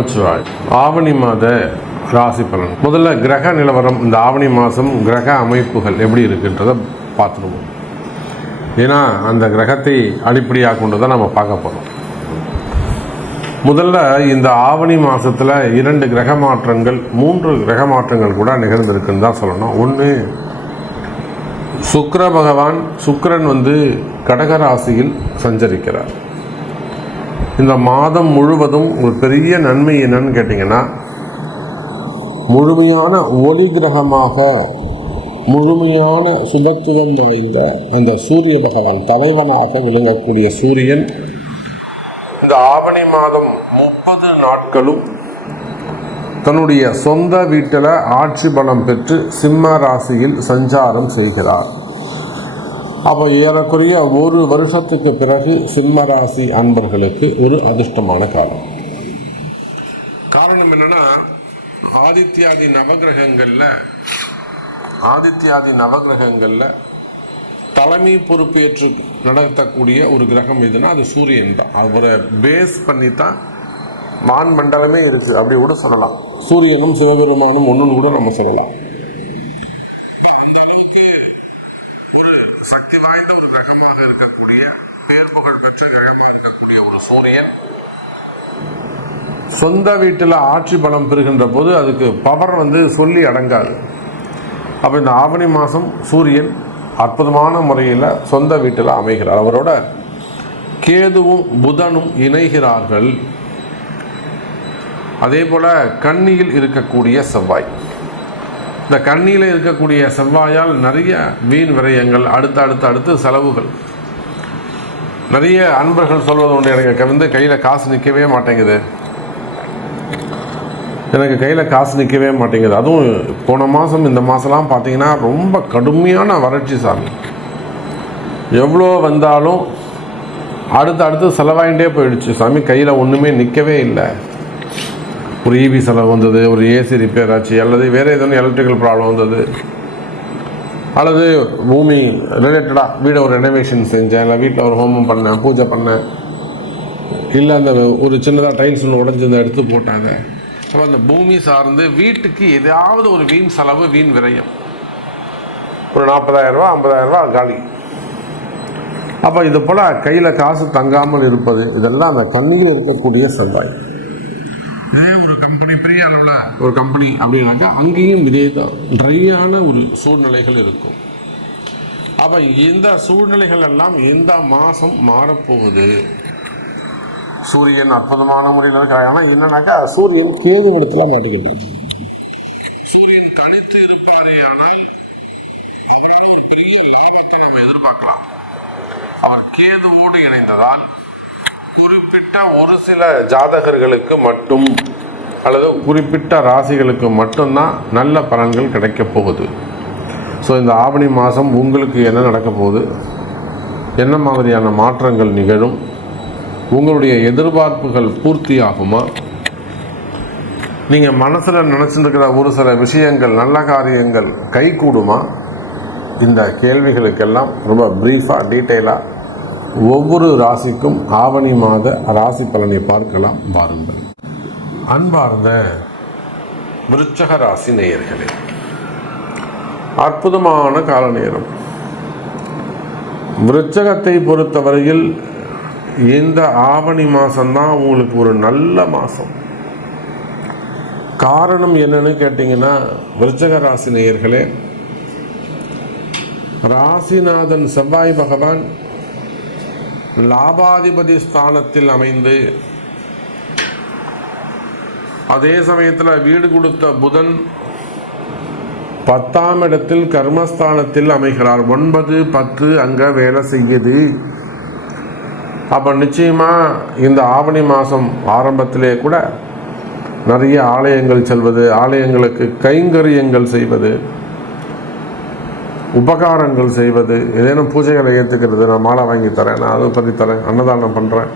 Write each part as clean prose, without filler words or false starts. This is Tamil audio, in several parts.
நமச்சிவாய். ஆவணி மாத ராசி பலன். முதல்ல கிரக நிலவரம், இந்த ஆவணி மாதம் கிரக அமைப்புகள் எப்படி இருக்குன்றதை பார்த்துருவோம். ஏன்னா அந்த கிரகத்தை அடிப்படையாக கொண்டு தான் நம்ம பார்க்க போகிறோம். முதல்ல இந்த ஆவணி மாதத்தில் 2 கிரக மாற்றங்கள் 3 கிரக மாற்றங்கள் கூட நிகழ்ந்திருக்குன்னு தான் சொல்லணும். ஒன்று, சுக்கிர பகவான் சுக்கிரன் கடக ராசியில் சஞ்சரிக்கிறார். இந்த மாதம் முழுவதும் ஒரு பெரிய நன்மை என்னன்னு கேட்டிங்கன்னா, முழுமையான ஒளி கிரகமாக முழுமையான சுபத்துவம் நிறைந்த அந்த சூரிய பகவான் தலைவனாக விளங்கக்கூடிய சூரியன் இந்த ஆவணி மாதம் 30 நாட்களும் தன்னுடைய சொந்த வீட்டில் ஆட்சி பலம் பெற்று சிம்ம ராசியில் சஞ்சாரம் செய்கிறார். அப்போ ஏறக்குறைய 1 வருஷத்துக்கு பிறகு சிம்ம ராசி அன்பர்களுக்கு ஒரு அதிர்ஷ்டமான காலம். காரணம் என்னன்னா, ஆதித்யாதி நவகிரகங்கள்ல தலைமை பொறுப்பேற்று நடத்தக்கூடிய ஒரு கிரகம் எதுனா அது சூரியன் தான். அவரை பேஸ் பண்ணி தான் வான் மண்டலமே இருக்கு, அப்படி கூட சொல்லலாம். சூரியனும் சிவபெருமானும் ஒன்றுன்னு கூட நம்ம சொல்லலாம். ஒரு சக்தி வாய்ந்த ஒரு கிரகமாக இருக்கக்கூடிய, பேர் புகழ் பெற்ற கிரகமாக இருக்கக்கூடிய ஒரு சூரியன் சொந்த வீட்டில் ஆட்சி பலம் பெறுகின்ற போது அதுக்கு பவர் சொல்லி அடங்காது. அப்போ இந்த ஆவணி மாதம் சூரியன் அற்புதமான முறையில் சொந்த வீட்டில் அமைகிறார். அவரோட கேதுவும் புதனும் இணைகிறார்கள். அதே போல் கன்னியில் இருக்கக்கூடிய செவ்வாய், இந்த கன்னியில் இருக்கக்கூடிய செவ்வாயால் நிறைய வீண் விரயங்கள், அடுத்து செலவுகள். நிறைய அன்பர்கள் சொல்வது உண்டு, எனக்கு கையில் காசு நிற்கவே மாட்டேங்குது, அதுவும் போன மாதம் இந்த மாதம்லாம் பார்த்தீங்கன்னா ரொம்ப கடுமையான வறட்சி சாமி. எவ்வளோ வந்தாலும் அடுத்து செலவாயிட்டே போயிடுச்சு சாமி, கையில் ஒன்றுமே நிற்கவே இல்லை. ஒரு ஈவி செலவு வந்தது, ஒரு ஏசி ரிப்பேர் ஆச்சு, அல்லது வேறு ஏதோ எலக்ட்ரிக்கல் ப்ராப்ளம் வந்தது, அல்லது பூமி ரிலேட்டடாக வீடை ஒரு ரெனோவேஷன் செஞ்சேன், இல்லை வீட்டில் ஒரு ஹோமம் பண்ணேன், பூஜை பண்ணேன், இல்லை அந்த ஒரு சின்னதாக டைல்ஸ் ஒன்று உடஞ்சிருந்த எடுத்து போட்டாங்க. அப்போ அந்த பூமி சார்ந்து வீட்டுக்கு ஏதாவது ஒரு வீண் செலவு, வீண் விரயம், ஒரு 40,000 ரூபா 50,000 ரூபா காலி. அப்போ இது போல் கையில் காசு தங்காமல் இருப்பது, இதெல்லாம் அந்த கண்ணியில் இருக்கக்கூடிய செவ்வாய். இதே ஒரு கம்பெனி, பெரிய அளவில் ஒரு கம்பெனி அப்படின்னாக்கா அங்கேயும் இதே தான் ட்ரையான ஒரு சூழ்நிலைகள் இருக்கும். அப்போ இந்த சூழ்நிலைகள் எல்லாம் இந்த மாதம் மாறப்போகுது. சூரியன் அற்புதமான முறையில் இருக்கிறாங்க. ஆனால் என்னன்னாக்கா சூரியன் கேது இடத்துல மாட்டிக்கிட்டு, சூரியன் தனித்து இருப்பாரே ஆனால் அவரால் ஒரு பெரிய லாபத்தை நம்ம எதிர்பார்க்கலாம். அவர் கேதுவோடு இணைந்ததால் குறிப்பிட்ட ஒரு சில ஜாதகர்களுக்கு மட்டும் அல்லது குறிப்பிட்ட ராசிகளுக்கு மட்டும்தான் நல்ல பலன்கள் கிடைக்க போகுது. ஸோ இந்த ஆவணி மாதம் உங்களுக்கு என்ன நடக்க போகுது, என்ன மாதிரியான மாற்றங்கள் நிகழும், உங்களுடைய எதிர்பார்ப்புகள் பூர்த்தி ஆகுமா, நீங்கள் மனசில் நினச்சிருக்கிற ஒரு சில விஷயங்கள், நல்ல காரியங்கள் கைகூடுமா, இந்த கேள்விகளுக்கெல்லாம் ரொம்ப ப்ரீஃபாக டீட்டெயிலாக ஒவ்வொரு ராசிக்கும் ஆவணி மாத ராசி பலனை பார்க்கலாம் வாருங்கள். அன்பார்ந்த விருச்சக ராசி நேயர்களே, அற்புதமான கால நேரம். விருச்சகத்தை பொறுத்தவரையில் இந்த ஆவணி மாதம்தான் உங்களுக்கு ஒரு நல்ல மாதம். காரணம் என்னன்னு கேட்டிங்கன்னா, விருச்சக ராசி நேயர்களே, ராசிநாதன் செவ்வாய் பகவான் லாபாதிபதி ஸ்தானத்தில் அமைந்து, அதே சமயத்தில் வீடு கொடுத்த புதன் 10ஆம் இடத்தில் கர்மஸ்தானத்தில் அமைகிறார். 9, 10 அங்கே வேலை செய்யுது. அப்போ நிச்சயமாக இந்த ஆவணி மாதம் ஆரம்பத்திலே கூட நிறைய ஆலயங்கள் செல்வது, ஆலயங்களுக்கு கைங்கரியங்கள் செய்வது, உபகாரங்கள் செய்வது, ஏதேனும் பூஜைகளை ஏற்றுக்கிறது, நான் மாலை வாங்கி தரேன், நான் அதை பற்றி தரேன், அன்னதானம் பண்ணுறேன்.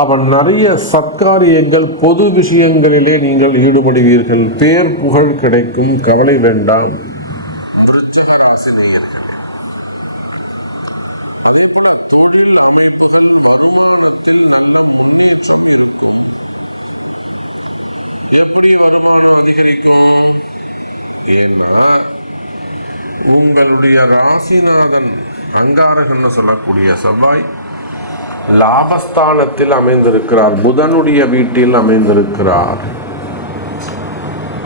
அப்போ நிறைய சத்காரியங்கள், பொது விஷயங்களிலே நீங்கள் ஈடுபடுவீர்கள். பேர் புகழ் கிடைக்கும், கவலை வேண்டாம். விருச்சிக ராசி நேயர்களே, அதே போல தொழில் அமைப்புகள், வருமானத்தில் நல்ல முன்னேற்றம் இருக்கும். எப்படி வருமானம் அதிகரிக்கும்? ஏன்னா உங்களுடைய ராசிநாதன் அங்காரகன்னு சொல்லக்கூடிய செவ்வாய் லாபஸ்தானத்தில் அமைந்திருக்கிறார், புதனுடைய வீட்டில் அமைந்திருக்கிறார்.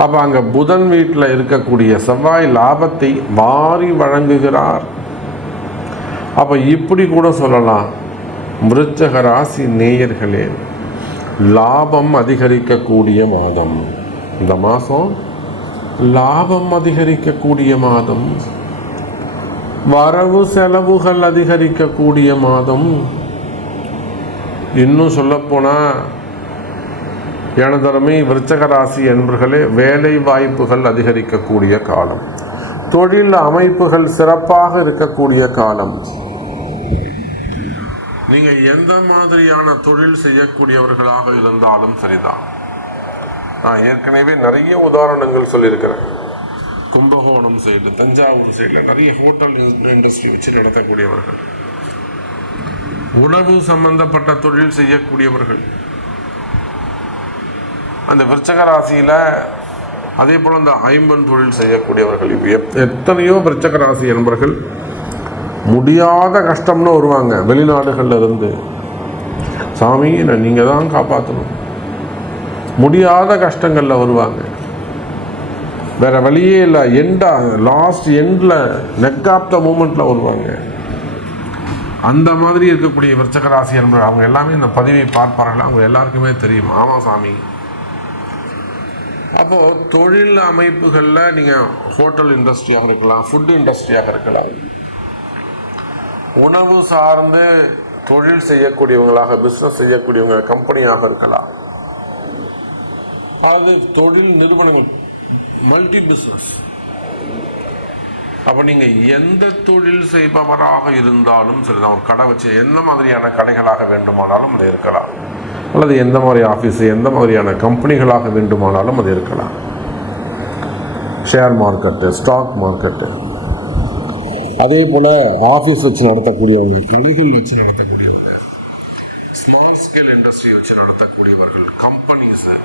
அப்ப அங்க புதன் வீட்டில் இருக்கக்கூடிய செவ்வாய் லாபத்தை வாரி வழங்குகிறார். அப்ப இப்படி கூட சொல்லலாம், விருச்சக ராசி நேயர்களே, லாபம் அதிகரிக்கக்கூடிய மாதம் இந்த மாதம். லாபம் அதிகரிக்கக்கூடிய மாதம், வரவு செலவுகள் அதிகரிக்கக்கூடிய மாதம். இன்னும் சொல்லப்போனா எனதருமை விருச்சக ராசி என்பர்களே, வேலை வாய்ப்புகள் அதிகரிக்கக்கூடிய காலம், தொழில் அமைப்புகள் சிறப்பாக இருக்கக்கூடிய காலம். நீங்க எந்த மாதிரியான தொழில் செய்யக்கூடியவர்களாக இருந்தாலும் சரிதான். நான் ஏற்கனவே நிறைய உதாரணங்கள் சொல்லியிருக்கிறேன். கும்பகோணம் சைடு, தஞ்சாவூர் சைடில் நிறைய ஹோட்டல் இண்டஸ்ட்ரி வச்சு நடத்தக்கூடியவர்கள், உணவு சம்பந்தப்பட்ட தொழில் செய்யக்கூடியவர்கள், அந்த விருச்சக ராசியில் அதே போல் அந்த ஐம்பன் தொழில் செய்யக்கூடியவர்கள், எத்தனையோ விருச்சக ராசி என்பவர்கள் முடியாத கஷ்டம்னு வருவாங்க வெளிநாடுகள்ல இருந்து. சாமி நீங்கள் தான் காப்பாற்றணும், முடியாத கஷ்டங்களில் வருவாங்க, வேற வழியே இல்லை, லாஸ்ட் எண்டில் நெக் ஆஃப் த மூமெண்ட்ல வருவாங்க. அந்த மாதிரி இருக்கக்கூடிய விருச்சக ராசி என்பவர்கள் அவங்க எல்லாமே இந்த பதிவை பார்ப்பார்கள், அவங்க எல்லாருக்குமே தெரியும். ஆமாம் சாமி. அப்போ தொழில் அமைப்புகளில் நீங்கள் ஹோட்டல் இண்டஸ்ட்ரியாக இருக்கலாம், ஃபுட் இண்டஸ்ட்ரியாக இருக்கலாம், உணவு சார்ந்து தொழில் செய்யக்கூடியவங்களாக பிஸ்னஸ் செய்யக்கூடியவங்க கம்பெனியாக இருக்கலாம், அது தொழில் நிறுவனங்கள் மல்டி பிஸ்னஸ். அப்போ நீங்கள் எந்த தொழில் செய்பவராக இருந்தாலும் சரிதான், ஒரு கடை வச்சு எந்த மாதிரியான கடைகளாக வேண்டுமானாலும் அது இருக்கலாம், அல்லது எந்த மாதிரி ஆஃபீஸு எந்த மாதிரியான கம்பெனிகளாக வேண்டுமானாலும் அது இருக்கலாம். ஷேர் மார்க்கெட்டு, ஸ்டாக் மார்க்கெட்டு, அதே போல் ஆஃபீஸ் வச்சு நடத்தக்கூடியவங்க, கடைகள் வச்சு நடத்தக்கூடியவங்க, ஸ்மால் ஸ்கேல் இண்டஸ்ட்ரி வச்சு நடத்தக்கூடியவர்கள், கம்பெனிஸு,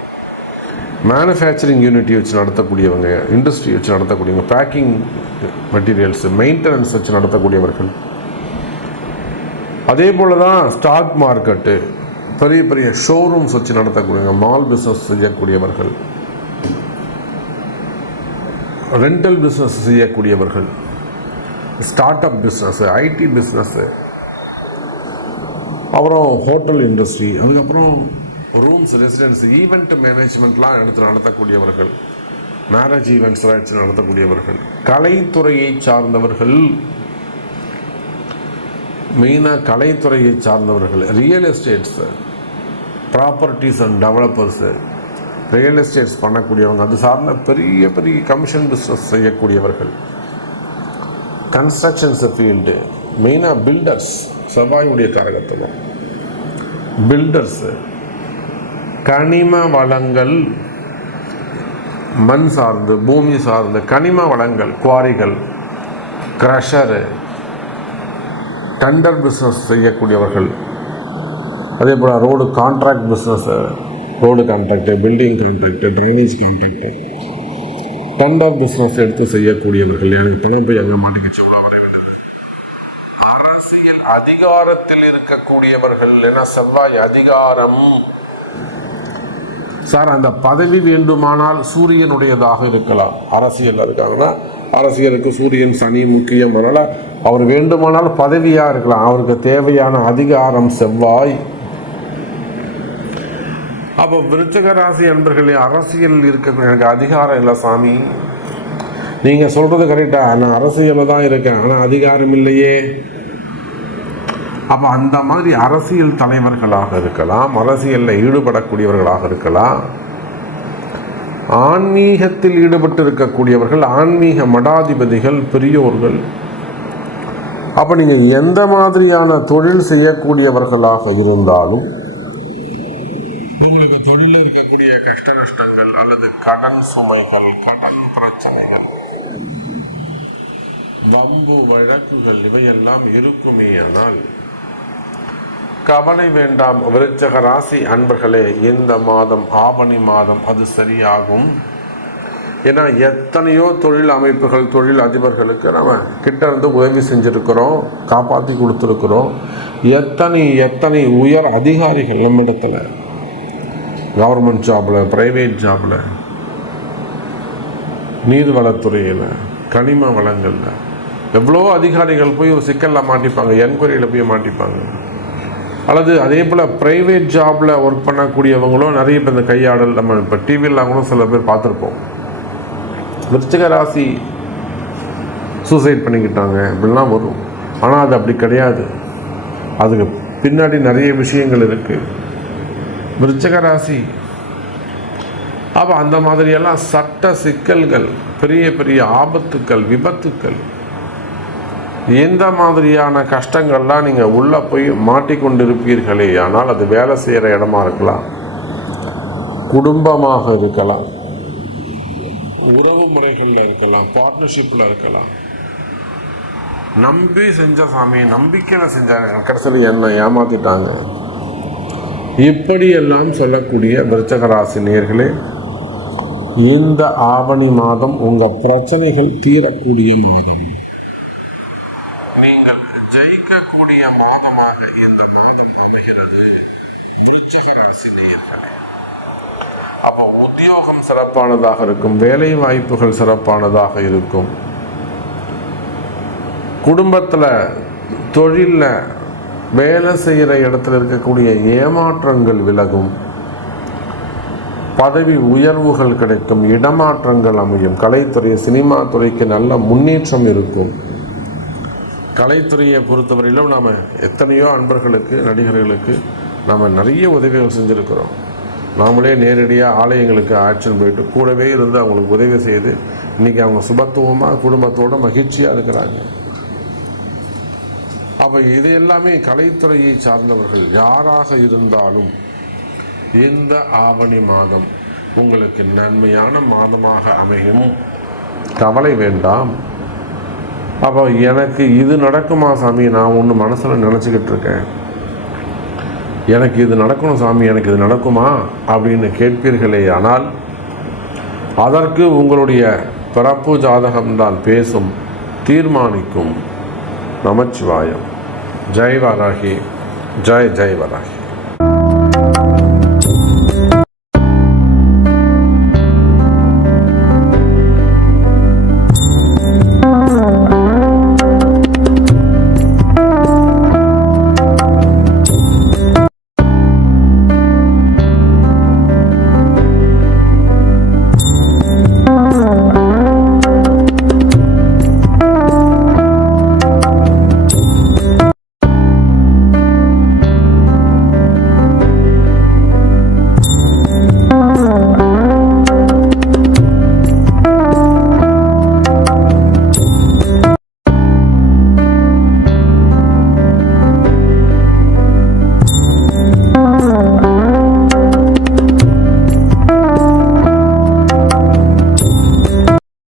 மேனுஃபேக்சரிங் யூனிட்டி வச்சு நடத்தக்கூடியவங்க, இண்டஸ்ட்ரி வச்சு நடத்தக்கூடியவங்க, பேக்கிங் மெட்டீரியல்ஸு, மெயின்டெனன்ஸ் வச்சு நடத்தக்கூடியவர்கள், அதே போல் தான் ஸ்டாக் மார்க்கெட்டு, பெரிய பெரிய ஷோரூம்ஸ் வச்சு நடத்தக்கூடியவங்க, மால் பிஸ்னஸ் செய்யக்கூடியவர்கள், ரெண்டல் பிஸ்னஸ் செய்யக்கூடியவர்கள், start up business, ID business, அப்புறம் ஹோட்டல் இண்டஸ்ட்ரி, அதுக்கப்புறம் ரூம்ஸ், ரெசிடென்ஸ், ஈவெண்ட் மேனேஜ்மெண்ட்லாம் எடுத்து நடத்தக்கூடியவர்கள், மேரேஜ் ஈவெண்ட்ஸ்லாம் எடுத்து நடத்தக்கூடியவர்கள், கலைத்துறையை சார்ந்தவர்கள், மெயினாக கலைத்துறையை சார்ந்தவர்கள், real estates, properties and developers, real estates பண்ணக்கூடியவங்க, அது சார்ந்த பெரிய பெரிய கமிஷன் பிஸ்னஸ் செய்யக்கூடியவர்கள், கன்ஸ்ட்ரக்ஷன்ஸ் ஃபீல்டு, மெயினாக பில்டர்ஸ், செவ்வாயுடைய காரகத்தில் பில்டர்ஸு, கனிம வளங்கள், மண் சார்ந்து பூமி சார்ந்து கனிம வளங்கள், குவாரிகள், கிரஷரு, டெண்டர் பிஸ்னஸ் செய்யக்கூடியவர்கள், அதே போல் road contract business, road contract, building contract, drainage contract, tender business எடுத்து செய்யக்கூடியவர்கள். எனக்கு பணம் போய் அங்கே மாட்டிக்க சொல்ல வரவில்லை. அரசியல் அதிகாரத்தில் இருக்கக்கூடியவர்கள், ஏன்னா செவ்வாய் அதிகாரம். சார் அந்த பதவி வேண்டுமானால் சூரியனுடையதாக இருக்கலாம், அரசியல் இருக்காங்கன்னா அரசியலுக்கு சூரியன் சனி முக்கியம், அதனால் அவர் வேண்டுமானால் பதவியாக இருக்கலாம், அவருக்கு தேவையான அதிகாரம் செவ்வாய். அப்போ விருச்சிக ராசி அன்பர்களே, அரசியல் இருக்க எனக்கு அதிகாரம் இல்லை சாமி, நீங்கள் சொல்கிறது கரெக்டா, நான் அரசியலில் தான் இருக்கேன் ஆனால் அதிகாரம் இல்லையே. அப்போ அந்த மாதிரி அரசியல் தலைவர்களாக இருக்கலாம், அரசியலில் ஈடுபடக்கூடியவர்களாக இருக்கலாம், ஆன்மீகத்தில் ஈடுபட்டு இருக்கக்கூடியவர்கள், ஆன்மீக மடாதிபதிகள், பெரியோர்கள். அப்போ நீங்கள் எந்த மாதிரியான தொழில் செய்யக்கூடியவர்களாக இருந்தாலும் உங்களுக்கு தொழிலில் இருக்கக்கூடிய கஷ்ட நஷ்டங்கள் அல்லது கடன் சுமைகள், கடன் பிரச்சனைகள், வம்பு வழக்குகள் இவையெல்லாம் இருக்குமே. ஆனால் கவலை வேண்டாம் விருச்சிக ராசி அன்பர்களே. இந்த மாதம் ஆவணி மாதம் அது சரியாகும். ஏன்னா எத்தனையோ தொழில் அமைப்புகள், தொழில் அதிபர்களுக்கு நம்ம கிட்ட இருந்து உதவி செஞ்சுருக்கிறோம், காப்பாற்றி கொடுத்துருக்குறோம். எத்தனை உயர் அதிகாரிகள் நம்மிடத்தில், கவர்மெண்ட் ஜாபில், ப்ரைவேட் ஜாபில், நீர்வளத்துறையில், கனிம வளங்களில் எவ்வளோ அதிகாரிகள் போய் ஒரு சிக்கலில் மாட்டிப்பாங்க, என்கொயரியில் போய் மாட்டிப்பாங்க. அல்லது அதே போல் ப்ரைவேட் ஜாபில் ஒர்க் பண்ணக்கூடியவங்களும் நிறைய பேர் இந்த கையாடல் நம்ம இப்போ டிவிலாம் கூட சில பேர் பார்த்துருப்போம். விருச்சிக ராசி சூசைட் பண்ணிக்கிட்டாங்க அப்படிலாம் வரும். ஆனால் அது அப்படி கிடையாது. அதுக்கு பின்னாடி நிறைய விஷயங்கள் இருக்குது. விருச்சிக ராசி அப்போ அந்த மாதிரியெல்லாம் சட்ட சிக்கல்கள், பெரிய பெரிய ஆபத்துக்கள், விபத்துக்கள், இந்த மாதிரியான கஷ்டங்கள்லாம் நீங்கள் உள்ளே போய் மாட்டிக்கொண்டிருப்பீர்களே. ஆனால் அது வேலை செய்கிற இடமா இருக்கலாம், குடும்பமாக இருக்கலாம், உறவு முறைகளில் இருக்கலாம், பார்ட்னர்ஷிப்பில் இருக்கலாம். நம்பி செஞ்ச சாமி, நம்பிக்கையில் செஞ்சாங்க, கடைசியில் என்ன ஏமாத்திட்டாங்க. இப்படியெல்லாம் சொல்லக்கூடிய விருச்சிக ராசி நேயர்களே, இந்த ஆவணி மாதம் உங்கள் பிரச்சனைகள் தீரக்கூடிய மாதம், நீங்கள் ஜெயிக்கக்கூடிய மாதமாக இந்த மாதம் அமைகிறது விருச்சிக ராசி நேயர்களே. அப்போ உத்தியோகம் சிறப்பானதாக இருக்கும், வேலை வாய்ப்புகள் சிறப்பானதாக இருக்கும், குடும்பத்தில், தொழிலில், வேலை செய்கிற இடத்துல இருக்கக்கூடிய ஏமாற்றங்கள் விலகும், பதவி உயர்வுகள் கிடைக்கும், இடமாற்றங்கள் அமையும், கலைத்துறை, சினிமா துறைக்கு நல்ல முன்னேற்றம் இருக்கும். கலைத்துறையை பொறுத்தவரையிலும் நாம் எத்தனையோ அன்பர்களுக்கு, நடிகர்களுக்கு நாம் நிறைய உதவிகள் செஞ்சுருக்கிறோம். நாமளே நேரடியாக ஆலயங்களுக்கு ஆக்ஷன் போயிட்டு கூடவே இருந்து அவங்களுக்கு உதவி செய்து இன்றைக்கி அவங்க சுபத்துவமாக குடும்பத்தோடு மகிழ்ச்சியாக இருக்கிறாங்க. அப்போ இது எல்லாமே கலைத்துறையை சார்ந்தவர்கள் யாராக இருந்தாலும் இந்த ஆவணி மாதம் உங்களுக்கு நன்மையான மாதமாக அமையும். கவலை வேண்டாம். அப்போ எனக்கு இது நடக்குமா சாமி, நான் ஒன்று மனசில் நினச்சிக்கிட்டு இருக்கேன், எனக்கு இது நடக்கணும் சாமி, எனக்கு இது நடக்குமா அப்படின்னு கேட்பீர்களே. ஆனால் அதற்கு உங்களுடைய பிறப்பு ஜாதகம்தான் பேசும், தீர்மானிக்கும். நமச்சிவாயம். ஜெய் வராகி, ஜெய் ஜெய் வராகி.